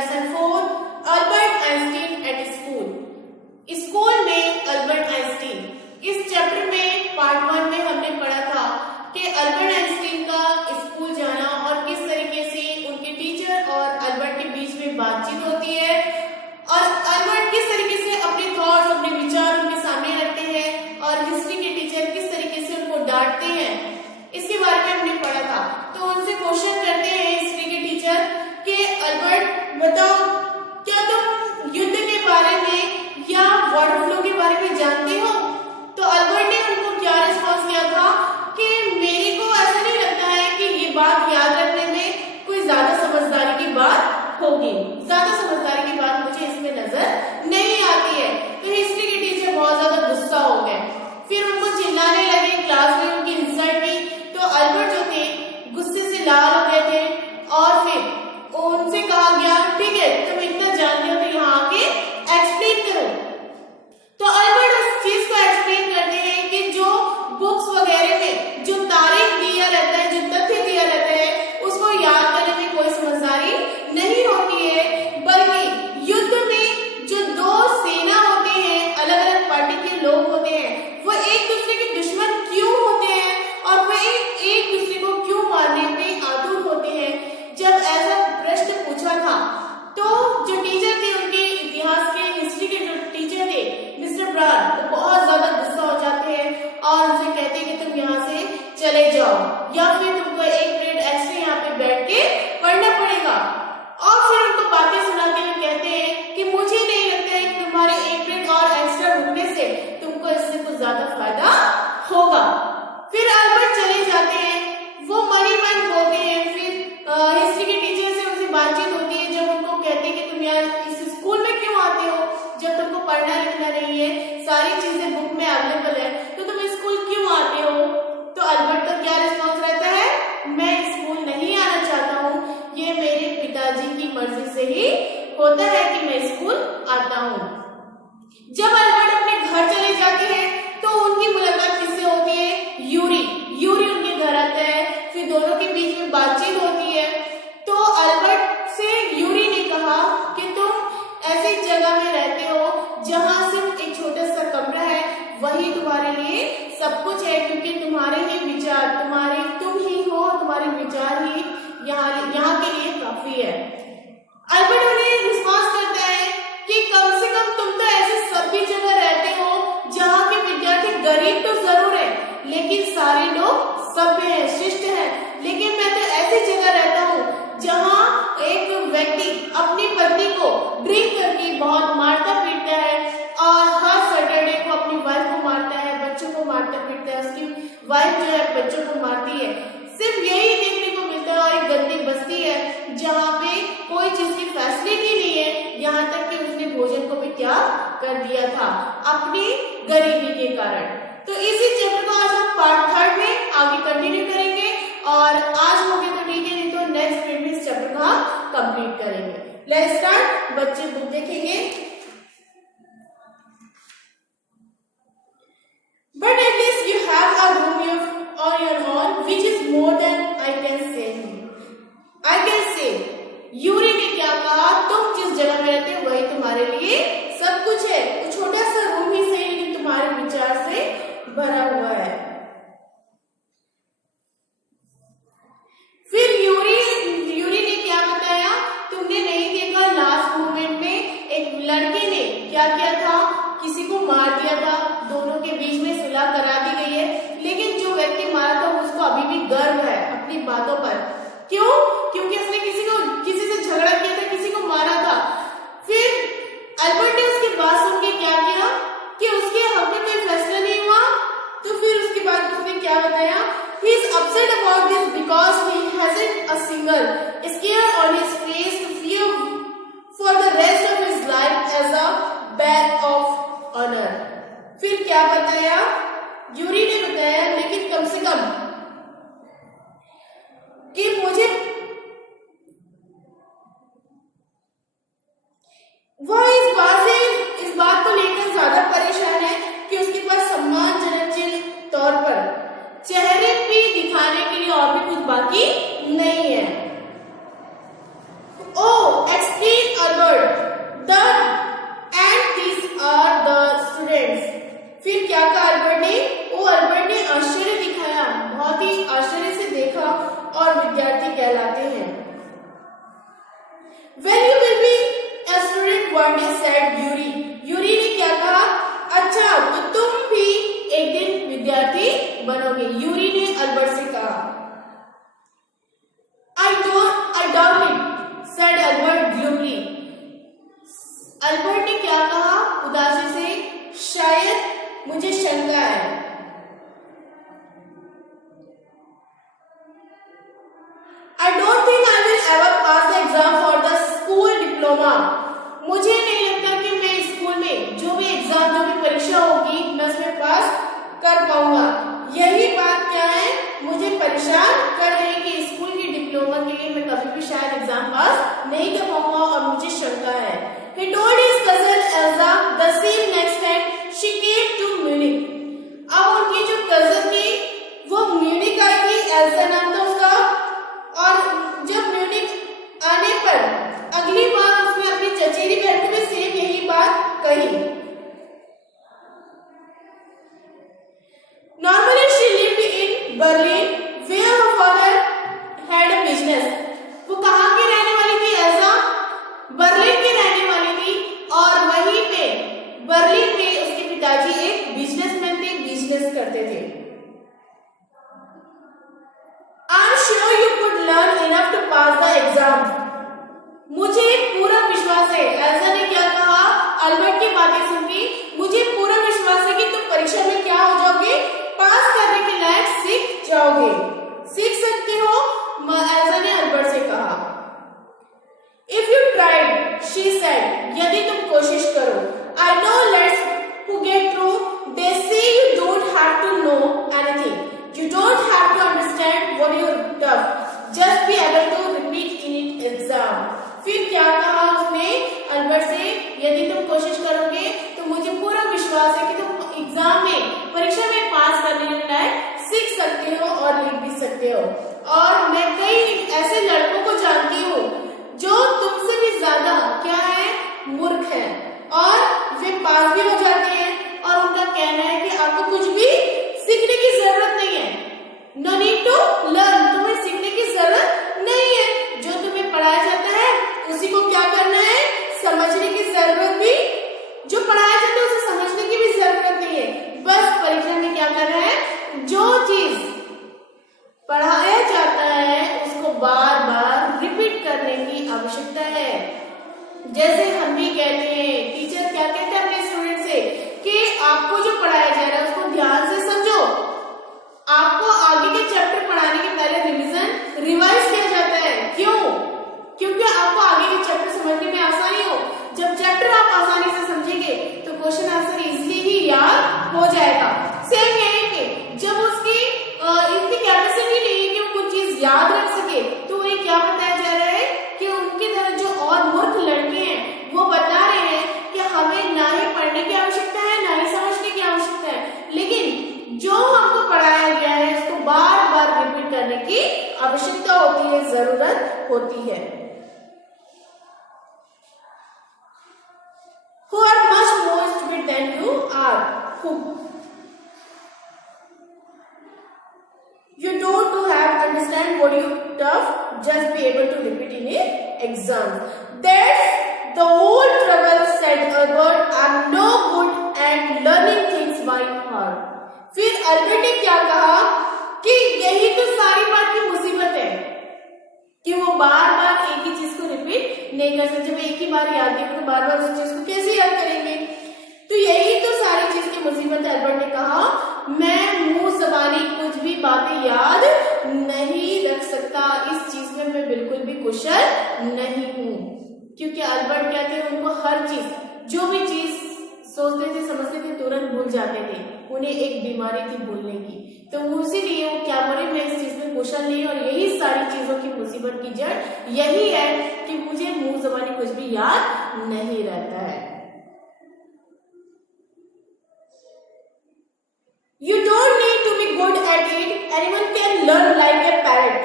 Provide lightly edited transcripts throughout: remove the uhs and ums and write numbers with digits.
Lesson 4 Albert Einstein at school. School में Albert Einstein. इस chapter में पार्ट 1 में हमने पढ़ा था कि अल्बर्ट आइंस्टीन का स्कूल जाना और किस तरीके से उनके टीचर और अल्बर्ट के बीच में बातचीत होती है और अल्बर्ट किस तरीके से अपने थॉट्स, अपने विचार उनके सामने रखते हैं और हिस्ट्री के टीचर किस तरीके से उनको डांटते हैं, इसके बारे में हमने पढ़ा था। तो उनसे क्वेश्चन करते हैं हिस्ट्री के टीचर कि अल्बर्ट बताओ, क्या तुम युद्ध के बारे में या वाटर फ्लो के बारे में जानते हो? तो अल्बर्ट ने उनको क्या रिस्पॉन्स किया था कि मेरे को ऐसा नहीं लगता है कि ये बात याद रखने में कोई ज्यादा समझदारी की बात होगी, ज्यादा समझदारी की बात मुझे इसमें नजर नहीं आती है। तो हिस्ट्री के टीचर बहुत ज्यादा गुस्सा हो गए, फिर उनको चिल्लाने लगे, क्लास में उनकी इंसल्ट की। तो अल्बर्ट जो थे गुस्से से लाल हो गए थे और फिर उनसे कहा गया ठीक है तुम इतना जानते हो तो यहाँ आके एक्सप्लेन करो। तो अल्बर्ट उस चीज को एक्सप्लेन करते हैं कि जो बुक्स वगैरह में जो तारीख दिया रहता है, जो तथ्य दिया रहता है, उसको याद करने में कोई समझदारी नहीं होती है, बल्कि युद्ध में जो दो सेना होते हैं, अलग अलग पार्टी के लोग होते हैं, वो एक दूसरे के दुश्मन क्यों होते हैं और वो एक दूसरे को क्यों मारने पे आतुर होते हैं। जब ऐसा प्रश्न पूछा था तो जो टीचर थे, उनके इतिहास के हिस्ट्री के जो टीचर थे मिस्टर ब्राड, वो बहुत ज्यादा गुस्सा हो जाते हैं और उनसे कहते हैं कि तुम यहाँ से चले जाओ या फिर तुमको एक पीरियड एक्स्ट्रा यहाँ पे बैठ के पढ़ना पड़ेगा। और फिर उनको बातें सुनाते हुए कहते हैं कि मुझे नहीं लगता है कि तुम्हारे एक पीरियड और एक्स्ट्रा रुकने से तुमको इससे कुछ ज्यादा फायदा होगा। फिर अल्बर्ट चले जाते हैं, वो मनी मन बोलते हैं। फिर हिस्ट्री के टीचर से उनसे बातचीत होती है, जब उनको कहते हैं कि तुम यहाँ इस स्कूल में क्यों आते हो जब तुमको पढ़ना लिखना नहीं है, सारी चीजें बुक में अवेलेबल है, तो तुम स्कूल क्यों आते हो? तो अल्बर्ट का क्या रिस्पॉन्स रहता है, मैं स्कूल नहीं आना चाहता हूँ, ये मेरे पिताजी की मर्जी से ही होता है कि मैं स्कूल आता हूँ। जब अल्बर्ट अपने घर चले जाते हैं तो उनकी मुलाकात किससे होती है, यूरी उनके घर आता है। फिर दोनों के बीच में बातचीत होती है। तो अल्बर्ट से यूरी ने कहा कि तुम ऐसी जगह में रहते हो जहां सिर्फ एक छोटा सा कमरा है, वही तुम्हारे लिए सब कुछ है, क्योंकि तुम्हारे ही विचार, तुम ही हो, तुम्हारे विचार ही यहाँ के लिए काफी है। अल्बर्ट उन्हें रिस्पॉन्स करता है कि कम से कम तुम तो ऐसे सभी जगह रहते हो जहाँ के विद्यार्थी गरीब तो जरूर है लेकिन सारे लोग सभ्य हैं, शिष्ट हैं, लेकिन मैं तो ऐसी जगह रहता हूँ जहाँ एक व्यक्ति अपनी पत्नी को ड्रिंक करके बहुत मारता पीटता है और हर सैटरडे को अपनी वाइफ को मारता है, बच्चों को मारता पीटता है, उसकी वाइफ जो है बच्चों को मारती है। सिर्फ यही देखने को मिलता है। और एक गंदी बस्ती है जहाँ पे कोई चीज की फैसिलिटी नहीं है, यहाँ तक कि उसने भोजन को भी त्याग कर दिया था अपनी गरीबी के कारण। तो इसी चैप्टर को आज हम पार्ट 3 में आगे कंटिन्यू करेंगे और आज हो गए तो ठीक है, नहीं तो नेक्स्ट पीरियड में इस चैप्टर को हम कंप्लीट करेंगे। Let's start. बच्चे बुक देखेंगे। But at least you have a room on your own, which is more than I can say. Yuri ने क्या कहा, तुम जिस जगह में रहते हो वही तुम्हारे लिए सब कुछ है। वो छोटा सा रूम ही सही लेकिन तुम्हारे विचार से भरा हुआ है। फिर यूरी ने क्या बताया, तुमने नहीं देखा लास्ट मोमेंट में एक लड़के ने क्या किया था, किसी को मार दिया था। दोनों के बीच में सुलह करा दी गई है, लेकिन जो व्यक्ति मारा था उसको अभी भी गर्व है अपनी बातों पर। क्यों? क्योंकि उसने किसी से झगड़ा किया था, किसी को मारा था। फिर अल्बर्ट ने उसकी बात सुन के क्या किया कि उसके हक में कोई फैसला नहीं हुआ, तो फिर उसके कि मैं कभी भी शायद एग्जाम पास नहीं कर पाऊंगा और मुझे शंका है। He told his cousin Elsa the same next time she came to Munich. अब उनकी जो कजन थी वो म्यूनिक आई थी, एल्सा नाम था उसका, और जब म्यूनिक आने पर अगली बार उसने अपनी चचेरी बहन को भी सेम यही बात कही। Normally she lived in Berlin where her father had a business. वो कहाँ की रहने वाली थी एल्सा? बर्लिन की रहने वाली थी, और वहीं पे बर्लिन में उसके पिताजी एक बिजनेसमैन थे, बिजनेस करते थे। I'm sure you could learn enough to pass the exam. मुझे पूरा विश्वास है, एल्सा ने क्या कहा अल्बर्ट की बातें सुन के, मुझे पूरा विश्वास है कि तुम परीक्षा में क्या हो जाओगे, पास करने के लायक सीख जाओगे, सीख सकते हो, एल्सा ने अल्बर्ट से कहा। If you tried, she said, यदि तुम कोशिश करो, I know let's who get through, they say you don't have to know anything, you don't have to understand what you're tough, just be able to repeat in it exam. फिर क्या कहा उसने Albert से, यदि तुम कोशिश करोगे तो मुझे पूरा विश्वास है कि तुम एग्जाम में, परीक्षा में पास करने के लायक सीख सकते हो और लिख भी सकते हो। और मैं कई ऐसे लड़कों को जानती हूँ जो तुमसे भी ज्यादा क्या है, मूर्ख है, और वे पास भी हो जाते हैं, और उनका कहना है कि आपको कुछ भी सीखने की जरूरत नहीं है, नो नीड टू लर्न, तुम्हें सीखने की जरूरत नहीं है, जो तुम्हें पढ़ाया जाता है उसी को क्या करना है, समझने की जरूरत भी, जो पढ़ाया जाता है उसे समझने की भी जरूरत नहीं है, बस परीक्षा में क्या करना है, जो चीज पढ़ाया जाता है उसको बार बार रिपीट करने की आवश्यकता है। जैसे हम भी कहते हैं, टीचर क्या कहते हैं अपने स्टूडेंट से कि आपको जो पढ़ाया जा रहा है उसको ध्यान से समझो, आपको आगे के चैप्टर पढ़ाने के पहले रिवीजन रिवाइज किया जाता है, क्यों? क्योंकि आपको आगे के चैप्टर समझने में आसानी हो। जब चैप्टर आप आसानी से समझेंगे तो क्वेश्चन आंसर इजीली ही याद हो जाएगा। सेम यही पे जब उसकी इतनी कैपेसिटी नहीं है कि वो कुछ चीज याद रख सके, तो उन्हें क्या बताया जा रहा है कि उनकी तरह जो और मूर्ख लड़के हैं वो बता रहे हैं कि हमें ना ही पढ़ने की आवश्यकता है ना ही समझने की आवश्यकता है, लेकिन जो हमको पढ़ाया गया है उसको बार बार रिपीट करने की आवश्यकता होती है, जरूरत होती है। Who are much more stupid than you are, who you don't to have understand what you tough, just be able to repeat in a exam. That's the whole trouble, said Albert. I'm no good at learning things by heart. फिर Albert ने क्या कहा कि यही तो सारी बात की मुसीबत है कि वो बार बार एक ही चीज को रिपीट नहीं कर सकते। जब एक ही बार याद नहीं तो बार बार उस चीज को कैसे याद करेंगे? तो यही तो सारी चीज की मुसीबत है। अल्बर्ट ने कहा मैं मुंह जबानी कुछ भी बातें याद नहीं रख सकता, इस चीज में मैं बिल्कुल भी कुशल नहीं हूँ। क्योंकि अल्बर्ट क्या थे, उनको हर चीज, जो भी चीज सोचते थे समझते थे तुरंत भूल जाते थे, उन्हें एक बीमारी थी भूलने की। तो उसीलिए वो क्या बोले, मैं इस चीज में कुशल नहीं। और यही सारी चीजों की मुसीबत की जड़ यही है कि मुझे मुंह जबानी कुछ भी याद नहीं रहता है। You don't need to be good at it. Anyone can learn like a parrot.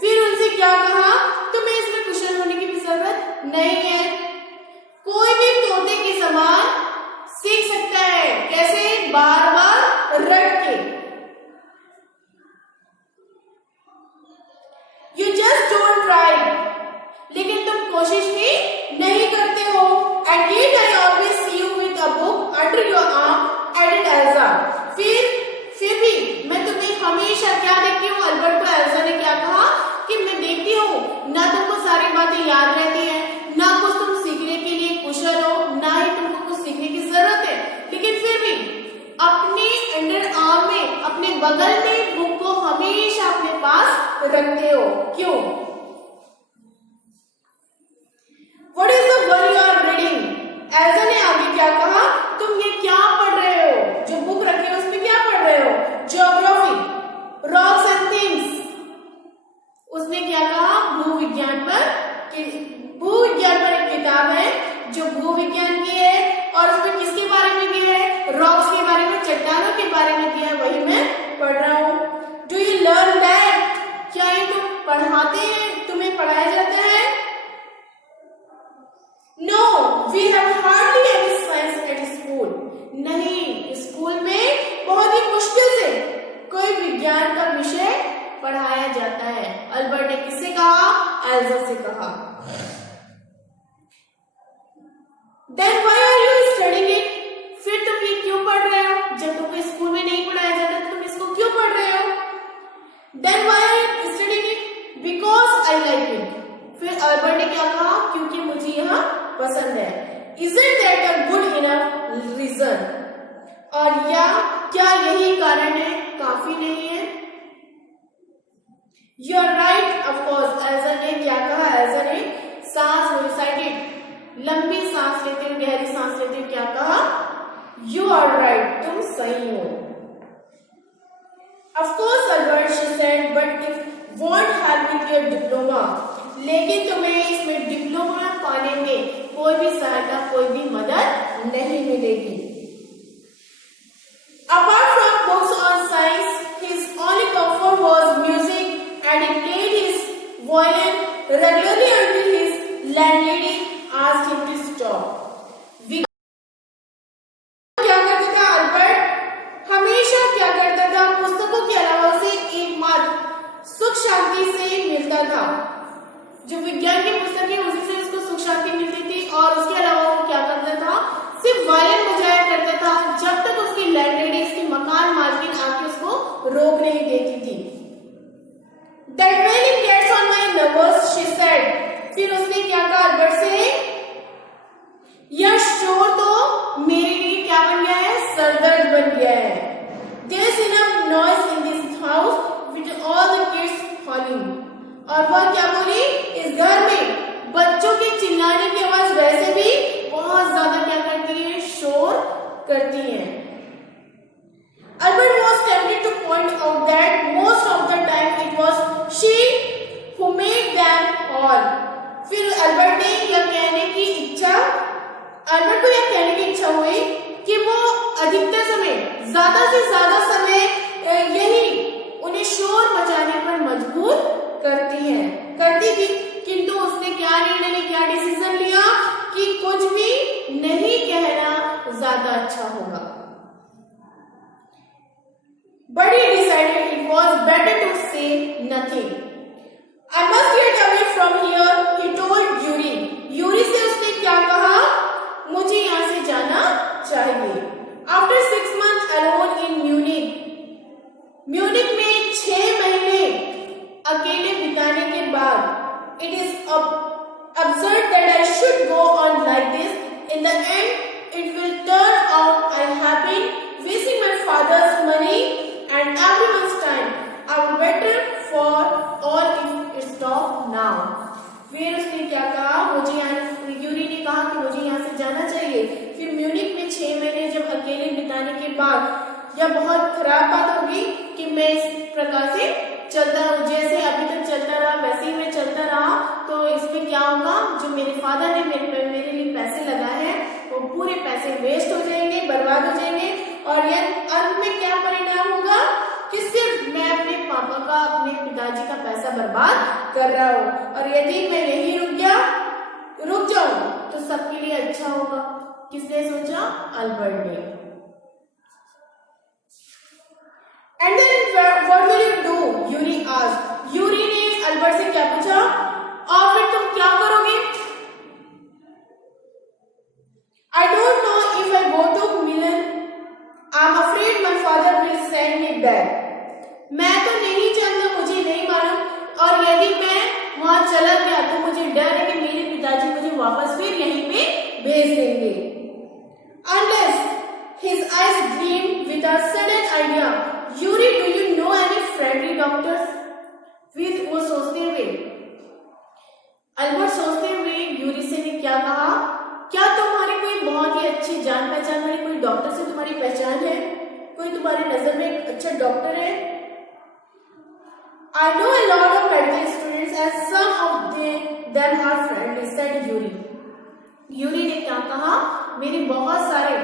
फिर उनसे क्या कहा, तुम्हें इसमें कुशल होने की भी जरूरत नहीं है, कोई भी तोते के समान सीख सकता है। कैसे? बार बार रट के। You just don't try. लेकिन तुम कोशिश भी नहीं करते हो। And yet I always see you with a book under your arm, added Elsa. फिर भी मैं तुम्हें हमेशा क्या देखती हूँ, अल्बर्ट को एल्सा ने क्या कहा कि मैं देखती हूँ ना तुमको सारी बातें याद रहती है, ना कुछ तुम सीखने के लिए कुशल हो, ना ही तुमको कुछ सीखने की जरूरत है, लेकिन फिर भी अपने अंडर आर्म में, अपने बगल में बुक को हमेशा अपने पास रखते हो। क्यों? What is the one you are reading? Elsa ने आगे क्या कहा, तुम ये क्या पढ़ रहे हो? जो बुक रखे हो उसमें क्या पढ़ रहे हो? Geography, rocks and things. उसने क्या कहा, भू एल्जा से कहा। Then why are you studying it? फिर तुम ये क्यों पढ़ रहे हो? जब तुमको स्कूल में नहीं पढ़ाया जाता तो तुम इसको क्यों पढ़ रहे हो? Then why are you studying it? Because I like it. फिर अल्बर्ट ने क्या कहा? क्योंकि मुझे यह पसंद है। Isn't that a good enough reason? और या क्या यही कारण है? काफी नहीं है? You are right, of course. एल्जा ने क्या कहा? एल्जा ने सांस recited, लंबी सांस लेते हुए, गहरी सांस लेते हुए क्या कहा? You are right. तुम सही हो। Of course, Albert, she said, but it won't help with your diploma. लेकिन तुम्हें इसमें डिप्लोमा पाने में कोई भी सहायता, कोई भी मदद नहीं मिलेगी। Apart from books on science, his only comfort was music, and he played his violin regularly until his landlady asked him to stop. क्या करता था अल्बर्ट? हमेशा क्या करता था? पुस्तकों के अलावा उसे एकमात्र सुख शांति से मिलता था। जो विज्ञान की पुस्तक है उसी से उसको सुख शांति मिलती थी, और उसके अलावा वो क्या करता था? सिर्फ वायलिन बजाया करता था, जब तक उसकी लैंडलेडी, उसकी मकान मालकिन आके उसको रोक नहीं देती थी। That really gets on my nerves, she said. फिर उसने क्या कहा अल्बर्ट से? यह शोर तो मेरे लिए क्या बन गया है? सरदर्द बन गया है। There's enough noise in this house with all the kids calling. और वह क्या बोली? इस घर में बच्चों के चिल्लाने की आवाज वैसे भी बहुत ज्यादा क्या करती है? शोर करती है। Albert was tempted to point out that most of the time it was she who made them all. फिर अल्बर्ट ने यह कहने की इच्छा, अल्बर्ट को यह कहने की इच्छा हुई कि वो अधिकतर समय, ज्यादा से ज्यादा समय यही उन्हें शोर मचाने पर मजबूर करती थी, किंतु उसने क्या निर्णय लिया, क्या डिसीजन लिया कि कुछ भी नहीं कहना ज्यादा अच्छा होगा। But he decided it was better to say nothing. I must get away from here, he told Yuri. Yuri से उसने क्या कहा? मुझे यहाँ से जाना चाहिए। After 6 months alone in Munich, Munich में 6 महीने अकेले बिताने के बाद, it is absurd that I should go on like this. In the end, it will turn out I have been wasting my father's money and everyone's time. I'm better for all if it stop now. फिर उसने क्या कहा? मुझे Yuri ने कहा कि मुझे यहाँ से जाना चाहिए। फिर म्यूनिक में 6 महीने जब अकेले बिताने के बाद यह बहुत खराब बात होगी कि मैं इस प्रकार से चलता रहूं, जैसे अभी तक चलता रहा वैसे ही मैं चलता रहा, तो इसमें क्या होगा? जो मेरे फादर ने मेरे लिए पैसे लगाए हैं वो पूरे पैसे वेस्ट हो जाएंगे, बर्बाद हो जाएंगे, और यह अंत में क्या परिणाम होगा कि सिर्फ मैं अपने पापा का, अपने पिताजी का पैसा बर्बाद कर रहा हूँ, और यदि मैं यही रुक जाऊं तो सबके लिए अच्छा होगा। किसने सोचा? अल्बर्ट ने। And then what will you do? Yuri asked. Yuri ने अल्बर्ट से क्या पूछा? और फिर तुम क्या करोगे? I don't know if I go to Milan. I'm afraid my father will send me back. मैं तो नहीं जानता, मुझे नहीं मालूम, और यदि मैं वहां चला गया तो मुझे डर है कि मेरे पिताजी मुझे वापस फिर यहीं पे भेज देंगे। Unless his eyes gleamed with a sudden idea. Yuri, do you know any friendly doctors? फिर वो सोचते हुए, अल्बर्ट सोचते हुए यूरी से ने क्या कहा? क्या तुम्हारी कोई बहुत ही अच्छी जान पहचान वाली कोई डॉक्टर से तुम्हारी पहचान है? कोई तुम्हारी नजर में एक अच्छा डॉक्टर है? I know a lot of medical students and some of them are friendly, said Yuri. Yuri ने क्या कहा? मेरे बहुत सारे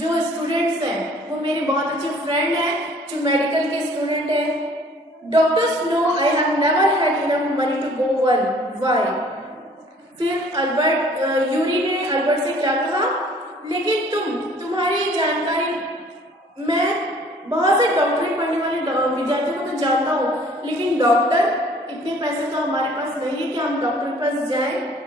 जो स्टूडेंट्स हैं वो मेरे बहुत अच्छे फ्रेंड हैं जो मेडिकल के स्टूडेंट हैं। Doctors no I have never had enough money to go one, why? फिर यूरी ने अल्बर्ट से क्या कहा? लेकिन तुम्हारी जानकारी, मैं बहुत से डॉक्टरेट पढ़ने वाले विद्यार्थियों को तो जानता हूँ, लेकिन डॉक्टर इतने पैसे तो हमारे पास नहीं है कि हम डॉक्टर के पास जाएं।